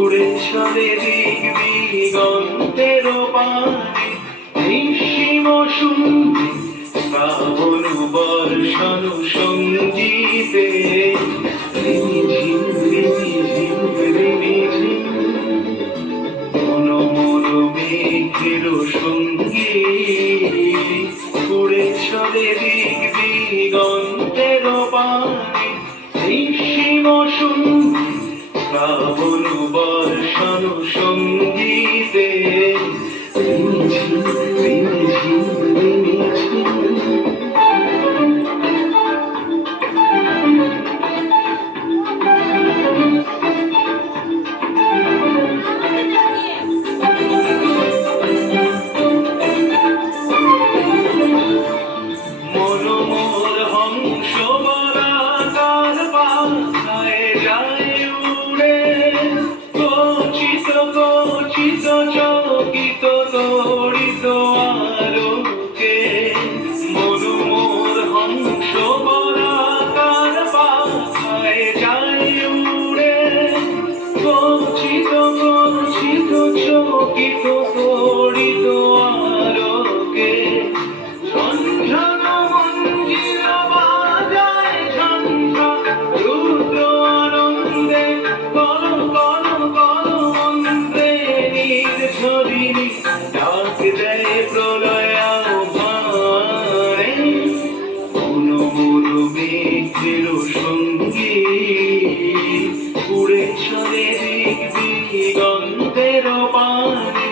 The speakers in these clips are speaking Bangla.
উড়ে চলে দেখবি গন্তের পানে নিঃসীম শুনবি শ্রাবণ বর্ষণ সঙ্গীতে রিমিঝিম রিমিঝিম রিমিঝিম মনোমল মেঘের সঙ্গী উড়ে চলে দেখবি গন্তের পানে নিঃসীম শুনবি শ্রাবণ বর্ষণ সঙ্গীতে রিমিঝিম রিমিঝিম রিমিঝিম মনোমল হংস বরাকার পাখায় যায় উড়ে কচিত কচিত চকিত তড়িত আলোকে মনোমল হংস বরাকার পাখায় যায় উড়ে কচিত কচিত চকিত তড়িত আলোকে ঝঞ্ঝন মঞ্জির বাজায় ঝঞ্ঝা রুদ্র আনন্দে কল কল কল মন্ত্রে নির্ঝরিণী ডাক দেয় প্রলয় আহ্বানে মনোমল মেঘের সঙ্গী উড়ে চলে দেখবি গন্তের পানে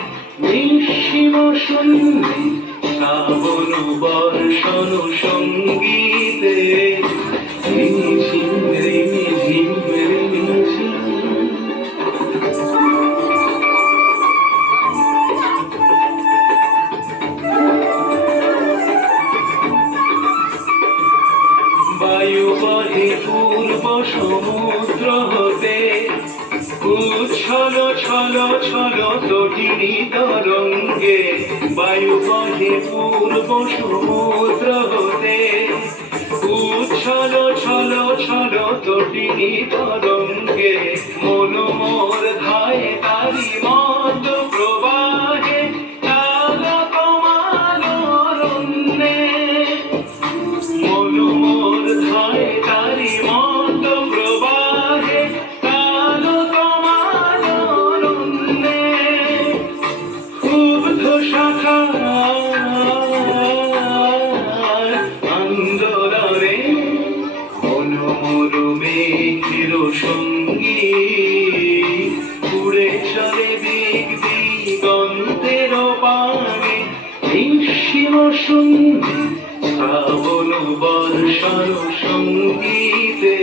নিঃসীম শুনবি শ্রাবণ বর্ষণ সঙ্গীতে রিমিঝিম রিমিঝিম রিমিঝিম বায়ু বহে পূর্ব সমুদ্র হতে উচ্ছল ছল ছল তটিনী তরঙ্গে বায়ু বহে পূর্ব সমুদ্র হতে উচ্ছল ছল ছল তটিনী তরঙ্গে মনোমর ধায় তারি মত প্রবাহে চালক মানরণ্যে মনোমর ধায় তারি মত প্রবাহে চালক মানরণ্যে ক্ষুব্ধ শাখার আন্দোলনে মনোমল মেঘের সঙ্গী উড়ে চলে দেখবি গন্তের পানে নিঃসীম শুনবি শ্রাবণ বর্ষণ সঙ্গীতে